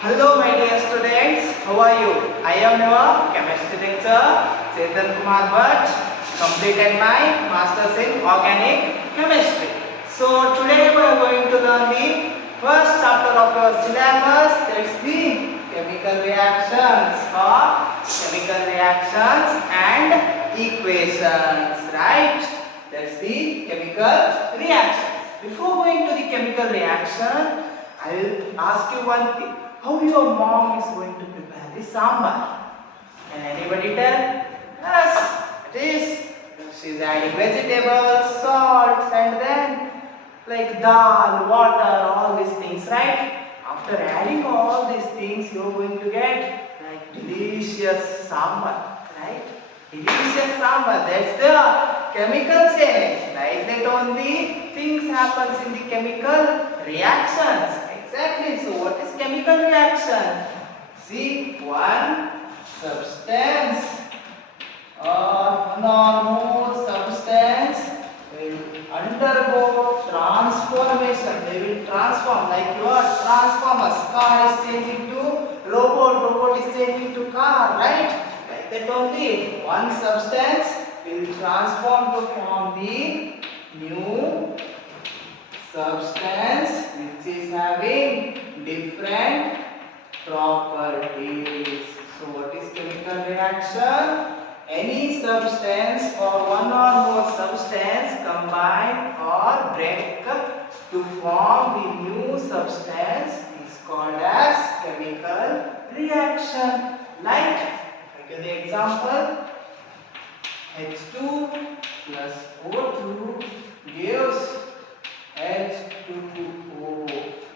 Hello my dear students, how are you? I am your chemistry lecturer Chetan Kumar Bhatt, completed my Masters in Organic Chemistry. So today we are going to learn the first chapter of your syllabus, that's the chemical reactions and equations, right? That's the chemical reactions. Before going to the chemical reaction, I will ask you one thing. How your mom is going to prepare the sambar? Can anybody tell? Yes, it is. She's adding vegetables, salts, and then like dal, water, all these things, right? After adding all these things, you're going to get like delicious sambar, right? Delicious sambar. That's the chemical change. Like that only things happens in the chemical reactions. Exactly. So what is chemical reaction? See, one substance or one or more substance will undergo transformation. They will transform like your transformers. Car is changing to robot, robot is changing to car, right? Like that only. One substance will transform to form the new substance which is having different properties. So what is chemical reaction? Any substance or one or more substance combine or break to form the new substance is called as chemical reaction. Like, I give the example, H2 plus O2 gives H2O.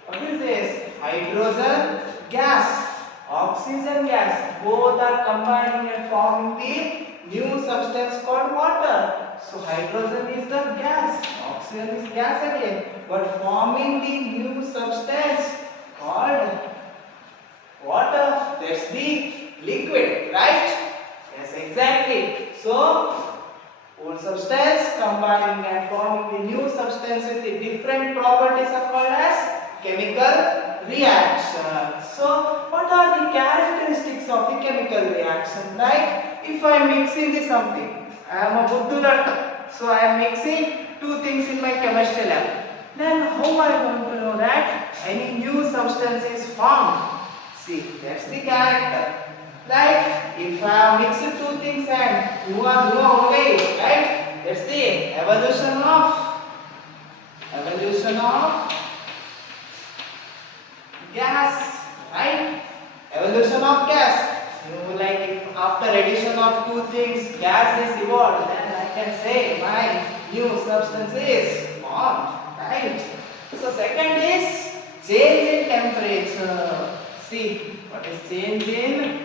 What is this? Hydrogen gas, oxygen gas. Both are combining and forming the new substance called water. So hydrogen is the gas, oxygen is gas again, but forming the new substance called water. That's the liquid, right? Yes, exactly. So old substance combining and forming the new substance with the different properties are called as chemical reaction. So what are the characteristics of the chemical reaction? Like if I am mixing the something, I am a Buddhulat, so I am mixing two things in my chemistry lab. Then how I am going to know that any new substance is formed? See, that's the character. Like if I have mixed two things and dhua only, right? That's the evolution of gas, right? Evolution of gas. You like if after addition of two things gas is evolved, then I can say my new substance is formed, right? So second is change in temperature. See what is change in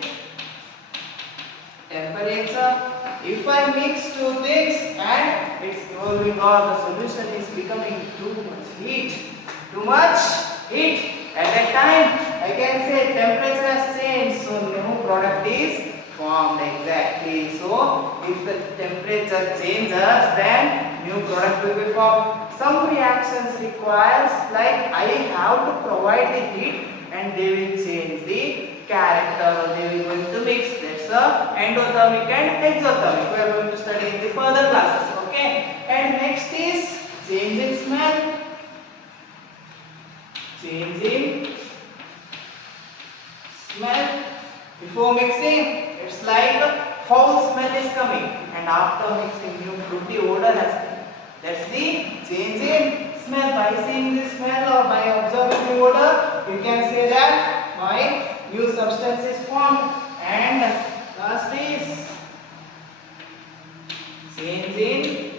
temperature. If I mix two things and it's evolving or the solution is becoming too much heat, at that time I can say temperature has changed, so new product is formed. Exactly. So if the temperature changes, then new product will be formed. Some reactions requires like I have to provide the heat and they will change the character, they will going to mix. That's endothermic and exothermic. We are going to study in the further classes. Okay. And next is change in smell. Change in smell. Before mixing, it's like foul smell is coming, and after mixing, new fruity odor has come. That's the change in smell. By seeing the smell or by observing the odor, you can say that my new substance is formed. And last is change in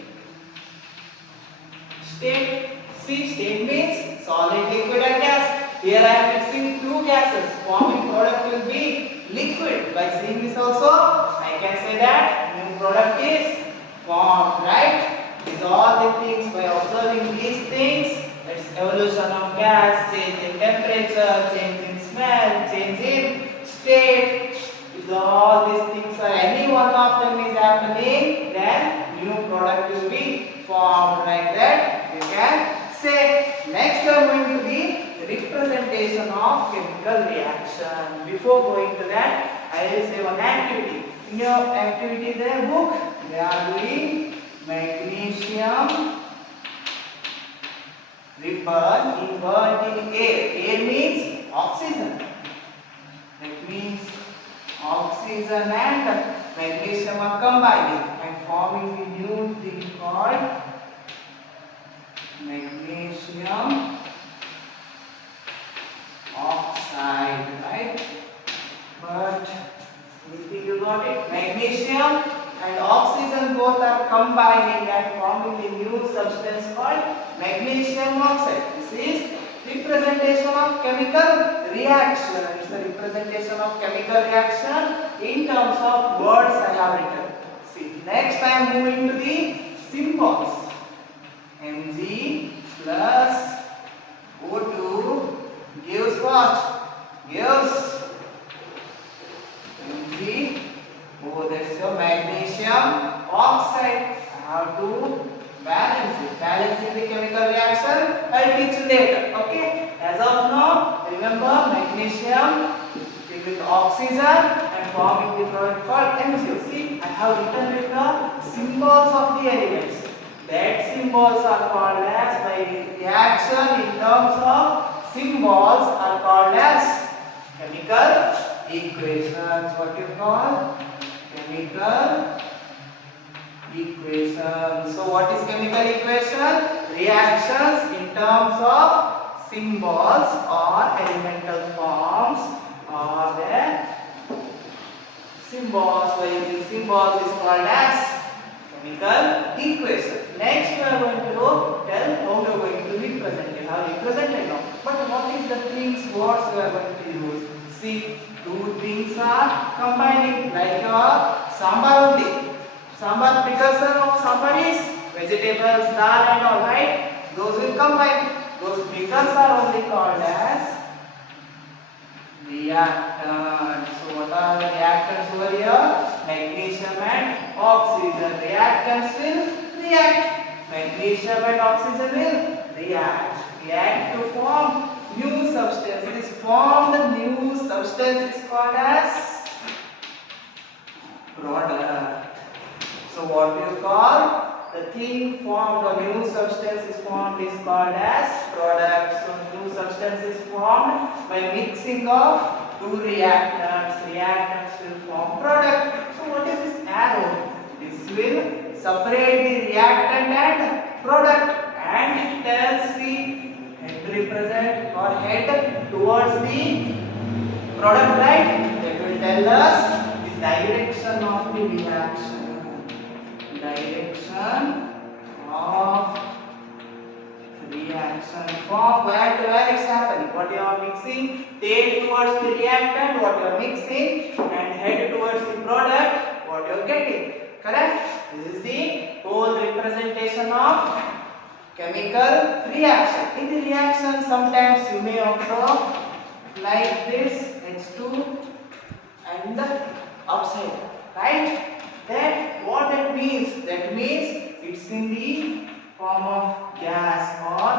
state. See, state means solid, liquid and gas. Here I am mixing two gases. Forming product will be liquid. By seeing this also, I can say that new product is formed, right? These all the things. By observing these things, it's evolution of gas, change in temperature, change in smell, change in state. If all these things are any one of them is happening, then new product will be formed. Like that you can say. Next we are going to the representation of chemical reaction. Before going to that, I will say one activity. In your activity there book, they are doing magnesium reburn in burnt in air. Air means oxygen. That means oxygen and magnesium are combining and forming the new thing called magnesium oxide, right? But you think you got it? Magnesium and oxygen both are combining and forming a new substance called magnesium oxide. This is representation of chemical reaction. It's the representation of chemical reaction in terms of words I have written. See, next I am moving to the symbols. Mg plus O2 gives what? Gives Mg. Oh, that's your magnesium oxide. I have to balance it. Balancing the chemical reaction, I'll teach you later. Okay? As of now, remember magnesium with oxygen and forming the product called MgO. See, I have written with the symbols of the elements. That symbols are called as, by reaction in terms of symbols are called as chemical equations. What you call? Chemical equation. So what is chemical equation? Reactions in terms of symbols or elemental forms, or the symbols, by using symbols is called as chemical equation. Next we are going to tell how we are going to represent it. How represented now. But what is the things, words we are going to use? See, two things are combining, like your sambar only. Sambar, precursor of sambar is vegetables, dal and all, right? Those will combine. Those precursors are only called as reactants. So what are the reactants over here? Magnesium and oxygen. Reactants will react. Magnesium and oxygen will react. React to form new substance. This form the new substance is called as product. So what do you call? The thing formed, or new substance is formed, is called as product. So new substance is formed by mixing of two reactants. Reactants will form product. So what is this arrow? This will separate the reactant and product, and it tells the head represent or head towards the product, right? That will tell us the direction of the reaction. Direction of reaction from where to where it's happening. What you are mixing, tail towards the reactant, what you are mixing, and head towards the product, what you are getting. Correct? This is the whole representation of chemical reaction. In the reaction, sometimes you may observe like this H2 and the upside, right? That what that means? That means it's in the form of gas or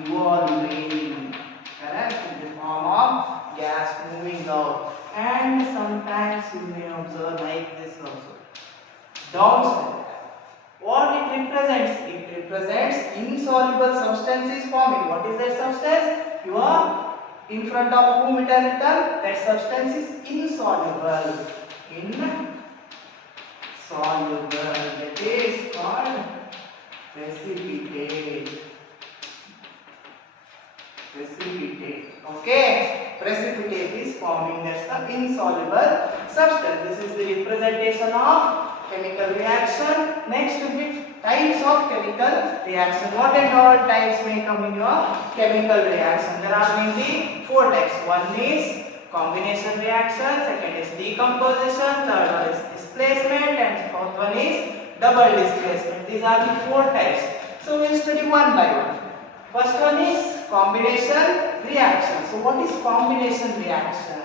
evolving. Correct? In the form of gas moving out. And sometimes you may observe like this also. Downside. What it represents? It represents insoluble substances forming. What is that substance? You are in front of whom it has written? That substance is insoluble. Insoluble. That is called precipitate. Precipitate. Okay? Precipitate is forming as the insoluble substance. This is the representation of chemical reaction. Next will be types of chemical reaction. What and all types may come in your chemical reaction? There are mainly four types. One is combination reaction, second is decomposition, third one is displacement, and fourth one is double displacement. These are the four types. So we will study one by one. First one is combination reaction. So what is combination reaction?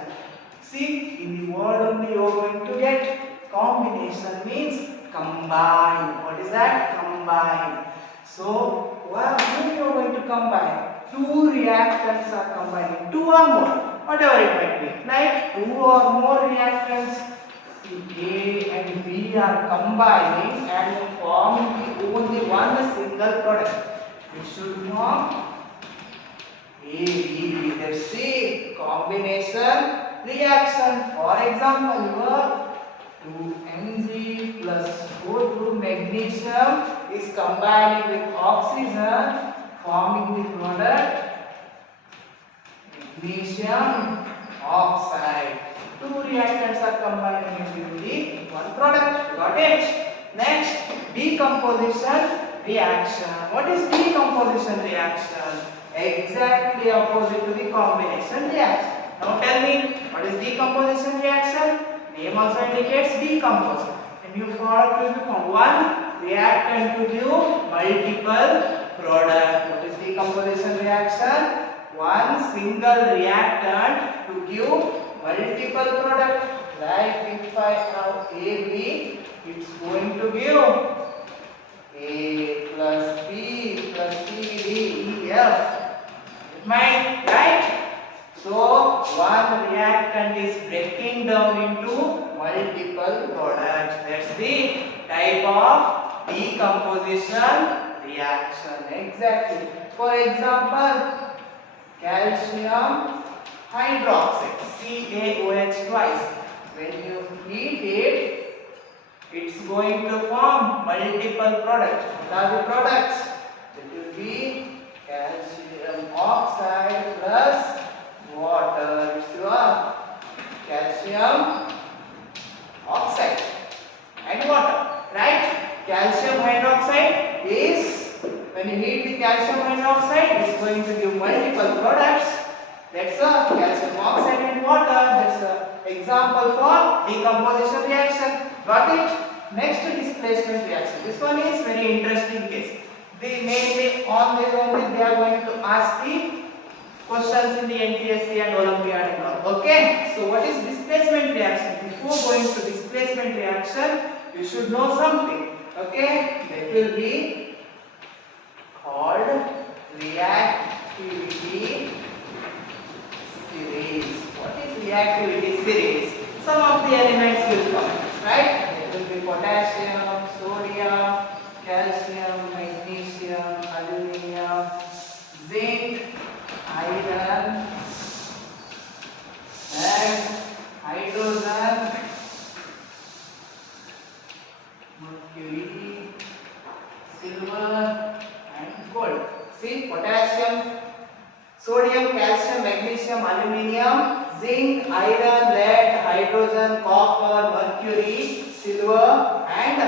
See, in the word only you are going to get combination means combine. What is that? Combine. So who you are going to combine? two reactants are combining, two or more, whatever it might be, like two or more reactants, A and B are combining and forming only one single product. We should form AB. Let's see combination reaction. For example, your 2Mg plus 4,2 magnesium is combining with oxygen, forming the product magnesium oxide. Two reactants are combining into the one product. Got it? Next, decomposition reaction. What is decomposition reaction? Exactly opposite to the combination reaction. Now tell me, what is decomposition reaction? Name also indicates decompose. And you form one reactant to give multiple product. What is decomposition reaction? One single reactant to give multiple product. Like if I have AB, it's going to give A plus B plus C D E F. Mind, right? So one reactant is breaking down into multiple products. That's the type of decomposition reaction. Exactly. For example, calcium hydroxide, CaOH twice. When you heat it, it's going to form multiple products. What are the products? It will be calcium oxide plus water. It's your calcium oxide and water, right? Calcium hydroxide is, when you heat the calcium hydroxide, it's going to give multiple products. That's a calcium oxide and water. That's an example for decomposition reaction. Got it? Next, displacement reaction. This one is very interesting case. They mainly on this only they are going to ask the questions in the NTSC and Olympiad and all. Okay. So what is displacement reaction? Before going to displacement reaction, you should know something. Okay. That will be called reactivity series. What is reactivity series? Some of the elements will come, right? It will be potassium, sodium, calcium, magnesium, aluminum, zinc, iron, and hydrogen, mercury, silver, and gold. See, potassium, sodium, calcium, magnesium, aluminium, zinc, iron, lead, hydrogen, copper, mercury, silver and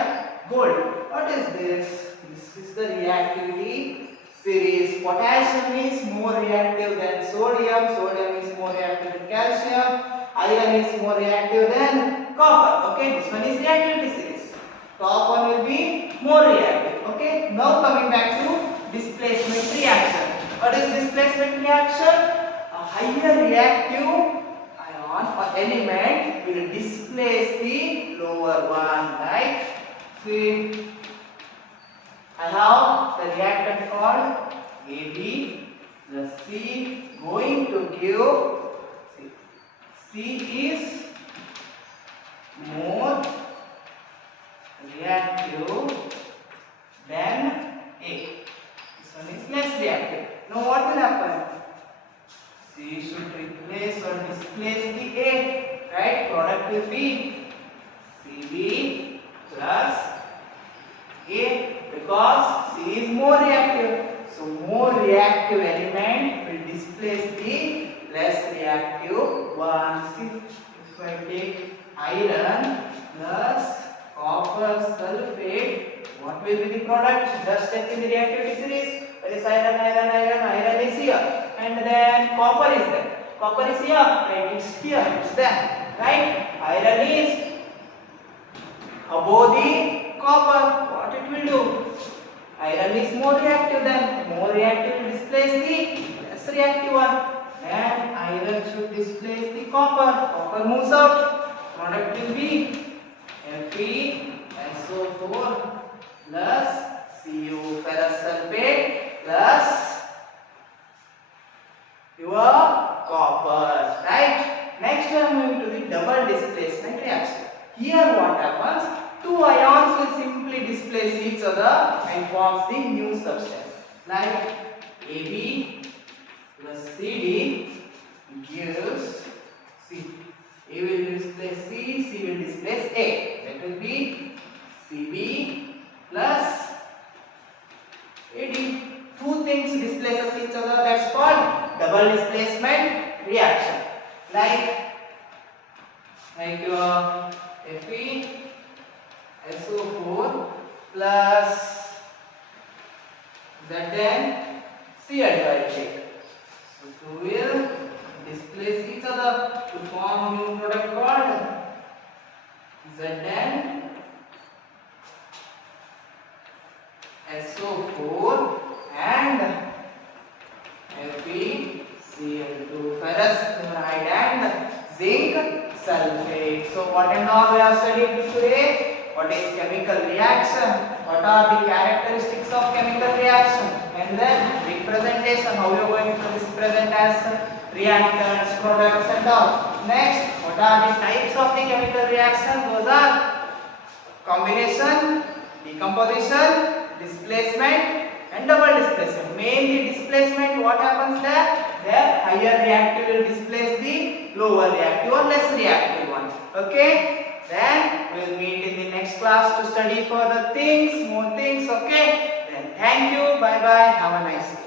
gold. What is this? This is the reactivity series. Potassium is more reactive than sodium. Sodium is more reactive than calcium. Iron is more reactive than copper. Okay, this one is reactivity series. Top one will be more reactive. Okay, now coming back to displacement reaction. What is displacement reaction? A higher reactive ion or element will displace the lower one. Right? See, I have the reactant called AB. The C going to give. See, C is more reactive than A. This one is less reactive. Now what will happen? C should replace or displace the A, right? Product will be Cb plus A because C is more reactive. So more reactive element will displace the less reactive one. See, if I take iron plus copper sulfate, what will be the product? Just check in the reactivity series. There is iron, iron, iron, iron is here. And then copper is there. Copper is here, right? It's here, it's there, right? Iron is above the copper. What it will do? Iron is more reactive than, more reactive will displace the less reactive one. And iron should displace the copper. Copper moves out. Product will be FeSO4 plus Cu ferrous sulfate plus your coppers, right? Next we are moving to the double displacement reaction. Here what happens? Two ions will simply displace each other and forms the new substance. Like AB plus CD gives C. A will displace C, C will displace A. That will be CB plus AD. Two things displaces each other. That's called double displacement reaction. Like FeSO4 plus ZnCl. So two will displace each other to form new product called ZnSO4 and FeCl2, ferrous chloride and zinc sulfate. So what and all we have studied today? What is chemical reaction? What are the characteristics of chemical reaction? And then representation, how you are going to represent as reactants, products and all. Next, what are the types of the chemical reaction? Those are combination, decomposition, displacement and double displacement. Mainly displacement, what happens there? There higher reactive will displace the lower reactive or less reactive one. Okay? Then we will meet in the next class to study further things, more things. Okay? Then thank you. Bye bye. Have a nice day.